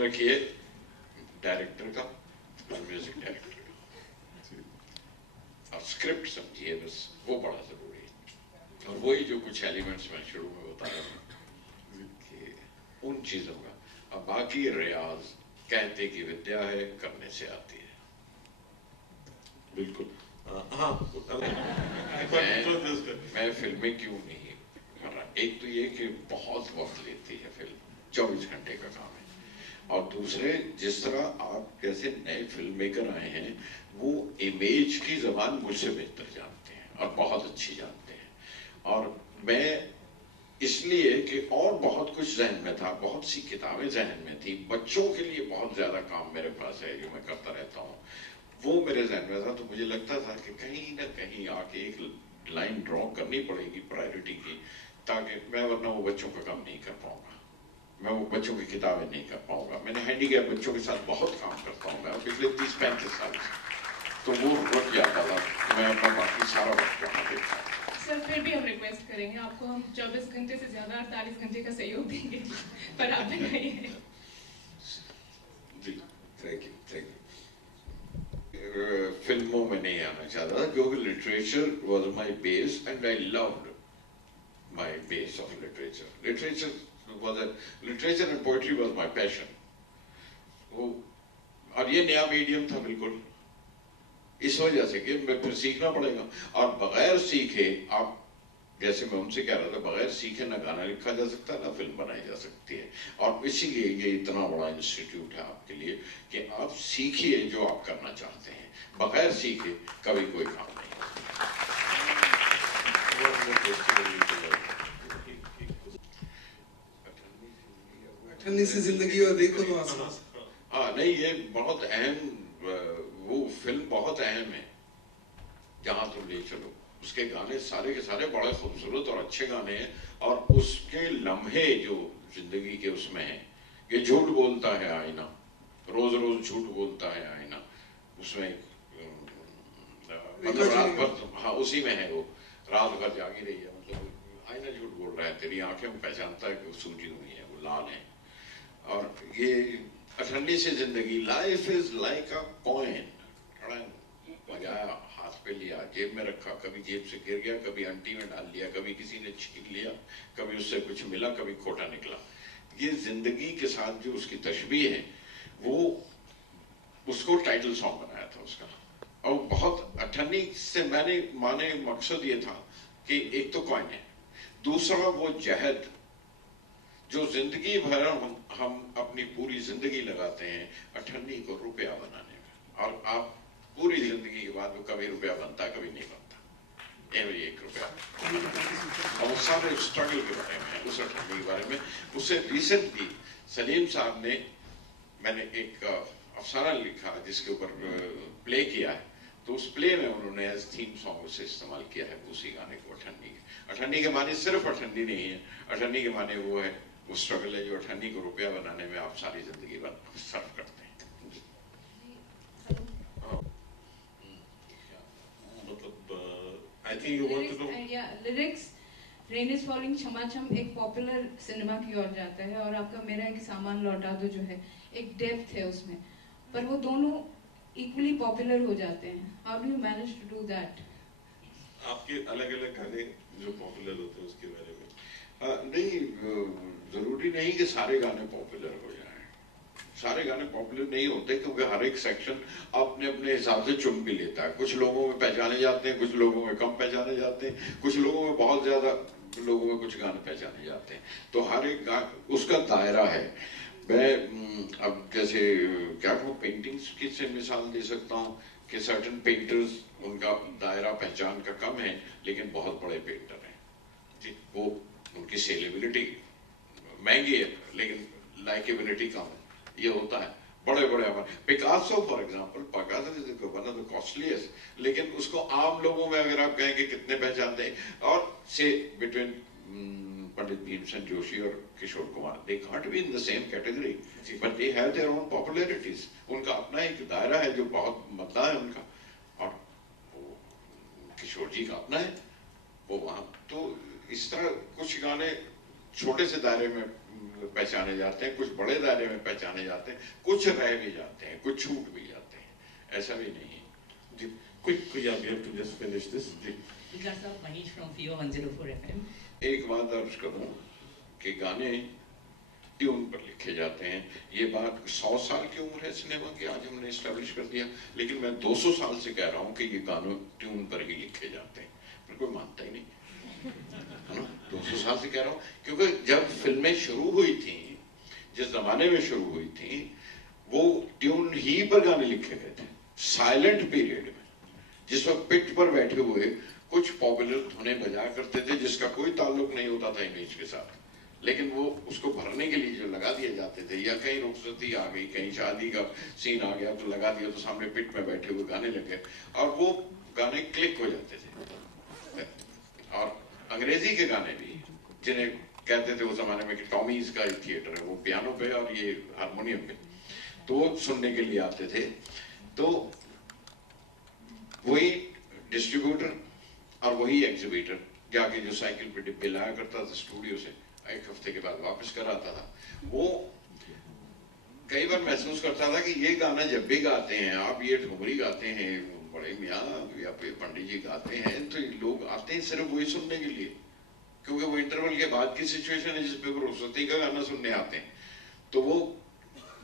ध्यान रखिए डायरेक्टर का और म्यूजिक डायरेक्टर का, और स्क्रिप्ट समझिए, बस वो बड़ा जरूरी है। और वही जो कुछ एलिमेंट्स मैं शुरू में बताया कि उन चीजों का, अब बाकी रियाज कहते की विद्या है, करने से आती है। बिल्कुल। हाँ, मैं फिल्में क्यों नहीं कर रहा, एक तो ये कि बहुत वक्त लेती है फिल्म, 24 घंटे का काम है, और दूसरे जिस तरह आप जैसे नए फिल्म मेकर आए हैं वो इमेज की जबान मुझसे बेहतर जानते हैं और बहुत अच्छी जानते हैं, और मैं इसलिए कि और बहुत कुछ जहन में था, बहुत सी किताबें जहन में थी, बच्चों के लिए बहुत ज्यादा काम मेरे पास है जो मैं करता रहता हूँ, वो मेरे जहन में था। तो मुझे लगता था कि कहीं ना कहीं आके एक लाइन ड्रॉ करनी पड़ेगी प्रायोरिटी की, ताकि मैं, वरना वो बच्चों का काम नहीं कर पाऊंगा, मैं वो बच्चों की किताबें नहीं कर पाऊंगा। मैंने हैंडीकैप बच्चों के साथ बहुत काम करता हूँ मैं पिछले 30-35 साल से, तो वो रुक जाता था, मैं अपना बाकी सारा वक्त वहाँ देता। सर फिर भी हम रिक्वेस्ट करेंगे आपको, हम 24 घंटे से ज्यादा 48 घंटे का सहयोग देंगे, पर आप बनाइए। जी थैंक यू। फिल्मों में नहीं आना चाहता था क्योंकि literature was my base and I loved my base of literature. Literature and poetry was my passion. वो, और ये नया मीडियम था बिल्कुल, इस वजह से कि मैं फिर सीखना पड़ेगा, और बगैर सीखे आप, जैसे मैं उनसे कह रहा था, बगैर सीखे ना गाना लिखा जा सकता ना फिल्म बनाई जा सकती है, और इसीलिए ये इतना बड़ा इंस्टीट्यूट है आपके लिए कि आप सीखिए जो आप करना चाहते हैं, बगैर सीखे कभी कोई काम नहीं। अठन्नी से जिंदगी और देखो तो आसपास। हाँ नहीं, ये बहुत अहम, वो फिल्म बहुत अहम है। जहां तुम ले चलो, उसके गाने सारे के सारे बड़े खूबसूरत और अच्छे गाने हैं, और उसके लम्हे जो जिंदगी के उसमें हैं, ये झूठ बोलता है आईना, रोज रोज झूठ बोलता है आईना, उसमें मतलब रात भर, हाँ उसी में है वो, रात भर जागी रही है, मतलब आईना झूठ बोल रहा है, तेरी आंखें में पहचानता है कि वो सूजी हुई है, वो लाल है। और ये अठन्नी से जिंदगी, life is like a coin, बजाया, हाथ पे लिया, जेब में रखा, कभी जेब से गिर गया, कभी अंटी में डाल लिया, कभी किसी ने छीन लिया, कभी उससे कुछ मिला, कभी खोटा निकला। ये जिंदगी के साथ जो उसकी तशबीह है, वो उसको टाइटल सॉन्ग बनाया था उसका। और बहुत अठन्नी से मैंने माने मकसद ये था कि एक तो कॉइन है, दूसरा वो जहद जो जिंदगी भर हम अपनी पूरी जिंदगी लगाते हैं अठन्नी को रुपया बनाने में, और आप पूरी जिंदगी के बाद वो कभी रुपया बनता कभी नहीं बनता, एवरी 1 रुपया। और सारे स्ट्रगल के बारे में, उस अठन्नी के बारे में, उससे रिसेंटली सलीम साहब ने, मैंने एक अफसाना लिखा जिसके ऊपर प्ले किया है, तो उस प्ले में उन्होंने एज थीम सॉन्ग से इस्तेमाल किया है उसी गाने को, अठन्नी के। अठन्नी के माने सिर्फ अठन्नी नहीं है, अठन्नी के माने वो है, वो स्ट्रगल है जो अठन्नी को रुपया बनाने में आप सारी जिंदगी सर्व करते हैं। I think you want to know. Lyrics rain is falling, छमाछम एक पॉपुलर सिनेमा की ओर जाता है, और आपका मेरा एक सामान लौटा दो जो है, एक डेप्थ है उसमें, पर वो दोनों इक्वली पॉपुलर हो जाते हैं। How do you manage to do that? आपके अलग अलग गाने जो पॉपुलर होते हैं उसके बारे में? नहीं, जरूरी नहीं कि सारे गाने पॉपुलर हो जाएं, सारे गाने पॉपुलर नहीं होते, क्योंकि हर एक सेक्शन अपने अपने हिसाब से चुन भी लेता है। कुछ लोगों में पहचाने जाते हैं, कुछ लोगों में कम पहचाने जाते हैं, कुछ लोगों में बहुत ज्यादा, लोगों में कुछ गाने पहचाने जाते हैं, तो हर एक उसका दायरा है। मैं अब जैसे क्या कहूँ, पेंटिंग्स की से मिसाल दे सकता हूँ कि सर्टन पेंटर्स, उनका दायरा पहचान का कम है, लेकिन बहुत बड़े पेंटर हैं जी, वो उनकी सेलेबिलिटी महंगी है लेकिन लाइकेबिलिटी कम है, ये होता है। बड़े बड़े हमारे Picasso for example, Picasso is one of the costliest, लेकिन उसको आम लोगों में अगर आप कहें कि कितने पहचानते हैं, और से बिटवीन पंडित भीमसेन जोशी और Kishore Kumar, they can't be in the same category, but they have their own popularities. उनका अपना एक दायरा है जो बहुत मद्दा है उनका, और किशोर जी का अपना है वो वहां। तो इस तरह कुछ गाने چھوٹے سے دائرے میں پہچانے جاتے ہیں, کچھ بڑے دائرے میں پہچانے جاتے ہیں, کچھ رہ بھی جاتے ہیں, کچھ چھوٹ بھی جاتے ہیں, ایسا بھی نہیں ہے. جی quick, yeah, we have to just finish this. G Gulzar Saab, Manish from FIO 104 FM. ایک بات عرض کروں کہ گانے ٹیون پر لکھے جاتے ہیں. یہ بات 100 سال کی عمر ہے سنیما کی, آج ہم نے اسٹیبلش کر دیا, لیکن میں 200 سال سے کہہ رہا ہوں کہ یہ گانے ٹیون پر ہی لکھے جاتے ہیں, پر کوئی مانتا ہی نہیں. 200 سال سے کہہ رہا ہوں, کیونکہ جب فلمیں شروع ہوئی تھیں, جس زمانے میں شروع ہوئی تھیں, وہ ٹیون ہی پر گانے لکھے گئے تھے. سائلنٹ پیریڈ میں, جس وقت پٹ پر بیٹھے ہوئے کچھ پاپولر دھنیں بجا کرتے تھے جس کا کوئی تعلق نہیں ہوتا تھا امیج کے ساتھ, لیکن وہ اس کو بھرنے کے لیے جو لگا دیے جاتے تھے, یا کہیں رخصتی آ گئی, کہیں شادی کا سین آ گیا تو لگا دیا, تو سامنے پٹ میں بیٹھے ہوئے گانے لگے, اور وہ گانے کلک ہو جاتے تھے. اور انگریزی کے گانے بھی, جنہیں کہتے تھے اس زمانے میں کہ ٹامیز کا تھیٹر ہے, وہ پیانو پہ اور یہ ہارمونیم پہ, تو وہ سننے کے لیے آتے تھے. تو وہی ڈسٹریبیوٹر اور وہی ایگزیبیٹر جا کے جو سائیکل پہ ڈبے لایا کرتا تھا اسٹوڈیو سے, ایک ہفتے کے بعد واپس کر آتا تھا. وہ کئی بار محسوس کرتا تھا کہ یہ گانا جب بھی گاتے ہیں آپ, یہ ٹھمری گاتے ہیں بڑے میاں یا پنڈت جی گاتے ہیں, تو لوگ آتے ہیں صرف وہی سننے کے لیے, کیونکہ وہ انٹرول کے بعد کی سچویشن ہے جس پہ وہ رخصتی کا گانا سننے آتے ہیں. تو وہ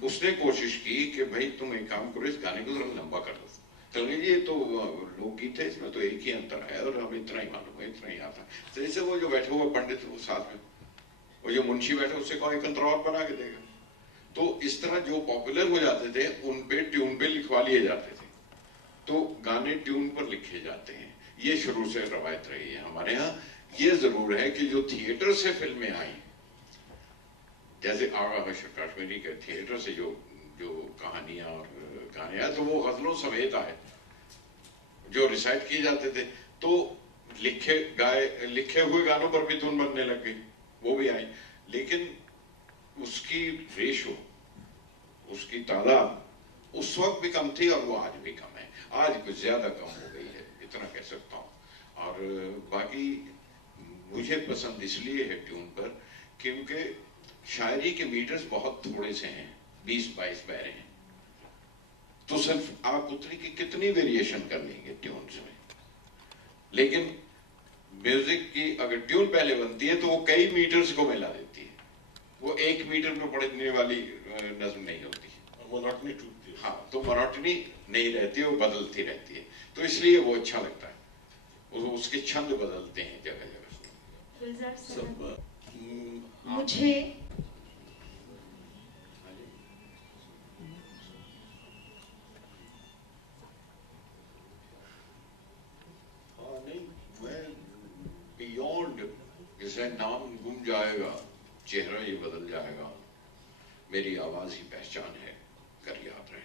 اس نے کوشش کی کہ بھائی تم ایک کام کرو, اس گانے کو ذرا لمبا کر دو. چلیں جی, یہ تو لوک گیت ہے, اس میں تو ایک ہی انتر ہے اور ہمیں اتنا ہی معلوم ہے, اتنا ہی آتا ہے. تو جیسے وہ جو بیٹھے ہوئے پنڈت وہ ساتھ میں, وہ جو منشی بیٹھے اس سے کہو ایک انتر اور بنا کے دے گا. تو اس طرح جو پاپولر ہو جاتے تھے ان پہ ٹیون پہ لکھوا لیے جاتے تھے. تو گانے ٹیون پر لکھے جاتے ہیں, یہ شروع سے روایت رہی ہے ہمارے ہاں. یہ ضرور ہے کہ جو تھیٹر سے فلمیں آئیں, جیسے آغا اشرف کاشمیری کے تھیٹر سے جو کہانیاں اور گانے آئے, تو وہ غزلوں سمیت آئے جو ریسائٹ کیے جاتے تھے. تو لکھے ہوئے گانوں پر بھی دھن بننے لگ گئی, وہ بھی آئی, لیکن اس کی ریشو, اس کی تعداد اس وقت بھی کم تھی اور وہ آج بھی کم ہے. آج کچھ زیادہ کم ہو گئی ہے, اتنا کہہ سکتا ہوں. اور باقی مجھے پسند اس لیے ہے ٹیون پر کیونکہ شاعری کے میٹرز بہت تھوڑے سے ہیں, 20-22 پیرے ہیں, تو صرف آپ اتنی کی کتنی ویریشن کر لیں گے ٹیونز میں. لیکن میوزک کی اگر ٹیون پہلے بنتی ہے تو وہ کئی میٹرز کو ملا دیتی ہے, وہ ایک میٹر میں پڑھنے والی نظم نہیں ہوتی, monotony ٹوٹتی ہے. ہاں, تو monotony نہیں رہتی, وہ بدلتی رہتی ہے. تو اس لیے وہ اچھا لگتا ہے, اس کے چھند بدلتے ہیں جگہ جگہ. گلزار صاحب, مجھے بیونڈ, جیسے نام گم جائے گا, چہرہ یہ بدل جائے گا, میری آواز ہی پہچان ہے, کر یاد رہے.